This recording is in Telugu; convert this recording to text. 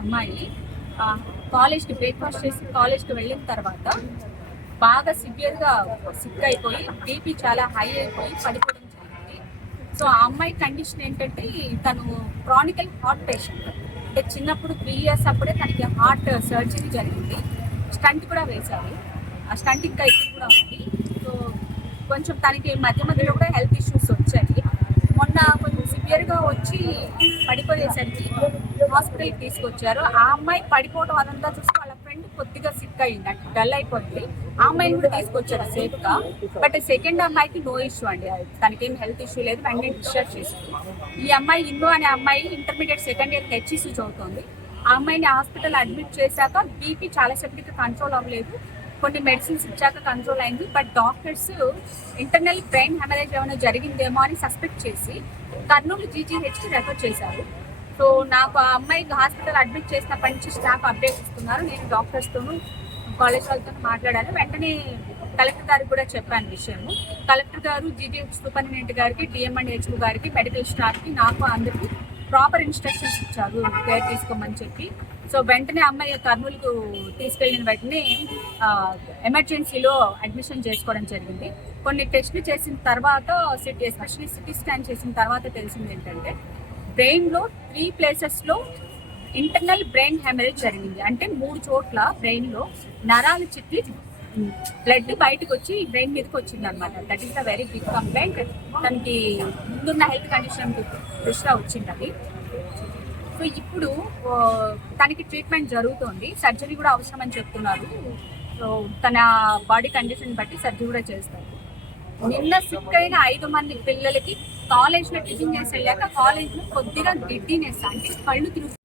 అమ్మాయి కాలేజ్కి బ్రేక్ఫాస్ట్ చేసి కాలేజ్కి వెళ్ళిన తర్వాత బాగా సివియర్గా సిక్ అయిపోయి బీపీ చాలా హై అయిపోయి పడిపోవడం జరిగింది. సో ఆ అమ్మాయి కండిషన్ ఏంటంటే తను క్రానికల్ హార్ట్ పేషెంట్. అంటే చిన్నప్పుడు 3 years అప్పుడే తనకి హార్ట్ సర్జరీ జరిగింది. స్టంట్ కూడా వేశారు. ఆ స్టంట్ ఇంకా ఇప్పుడు కూడా ఉంది. సో కొంచెం తనకి మధ్య మధ్యలో కూడా హెల్త్ ఇష్యూస్ వచ్చాయి. మొన్న కొంచెం సివియర్గా వచ్చి పడిపోయేసరికి హాస్పిటల్కి తీసుకొచ్చారు. ఆ అమ్మాయి పడిపోవడం అదంతా చూసి వాళ్ళ ఫ్రెండ్ కొద్దిగా సిక్ అయింది, అంటే డల్ అయిపోయింది. ఆ అమ్మాయిని కూడా తీసుకొచ్చారు సేఫ్గా. బట్ సెకండ్ అమ్మాయికి నో ఇష్యూ అండి, తనకేం హెల్త్ ఇష్యూ లేదు, వెంటనే డిశ్చార్జ్ చేసింది. ఈ అమ్మాయి ఇందు అనే అమ్మాయి ఇంటర్మీడియట్ సెకండ్ ఇయర్ హెచ్ఈసీ చదువుతుంది. ఆ అమ్మాయిని హాస్పిటల్ అడ్మిట్ చేశాక బీపీ చాలాసేపటికి కంట్రోల్ అవ్వలేదు. కొన్ని మెడిసిన్స్ ఇచ్చాక కంట్రోల్ అయింది. But doctors internal brain haemorrhage ఏమైనా జరిగిందేమో అని సస్పెక్ట్ చేసి కర్నూలు జీజీహెచ్కి రెఫర్ చేశారు. సో నాకు ఆ అమ్మాయికి హాస్పిటల్ అడ్మిట్ చేసినప్పటి నుంచి స్టాఫ్ అప్డేట్ ఇస్తున్నారు. నేను డాక్టర్స్తోనూ కాలేజ్ వాళ్ళతో మాట్లాడాను. వెంటనే కలెక్టర్ గారికి కూడా చెప్పాను విషయము. కలెక్టర్ గారు జీజీహెచ్ సూపరింటెండెంట్ గారికి, డిఎం అండ్ హెచ్ఓ గారికి, మెడికల్ స్టాఫ్కి, నాకు అందరికీ ప్రాపర్ ఇన్స్ట్రక్షన్స్ ఇచ్చారు కేర్ తీసుకోమని చెప్పి. సో వెంటనే అమ్మాయి కర్నూలుకు తీసుకెళ్ళిన వెంటనే ఎమర్జెన్సీలో అడ్మిషన్ చేసుకోవడం జరిగింది. కొన్ని టెస్టులు చేసిన తర్వాత ఎస్పెషల్లీ సిటీ స్కాన్ చేసిన తర్వాత తెలిసింది ఏంటంటే బ్రెయిన్లో 3 places ఇంటర్నల్ బ్రెయిన్ హెమరేజ్ జరిగింది. అంటే 3 చోట్ల బ్రెయిన్లో నరాలు చిట్లి బ్లడ్ బయటకు వచ్చి బ్రెయిన్ మీదకి వచ్చింది అనమాట. That is the very big complaint. తనకి ముందున్న హెల్త్ కండిషన్ దృష్ట్యా వచ్చింది అది. సో ఇప్పుడు తనకి ట్రీట్మెంట్ జరుగుతోంది, సర్జరీ కూడా అవసరం అని చెప్తున్నారు. సో తన బాడీ కండిషన్ బట్టి సర్జరీ కూడా చేస్తారు. నిన్న సిక్ అయిన 5 మంది పిల్లలకి కాలేజ్లో టిఫిన్ చేసి వెళ్ళాక కాలేజ్లో కొద్దిగా గిడ్డినెస్, అంటే కళ్ళు తిరుగు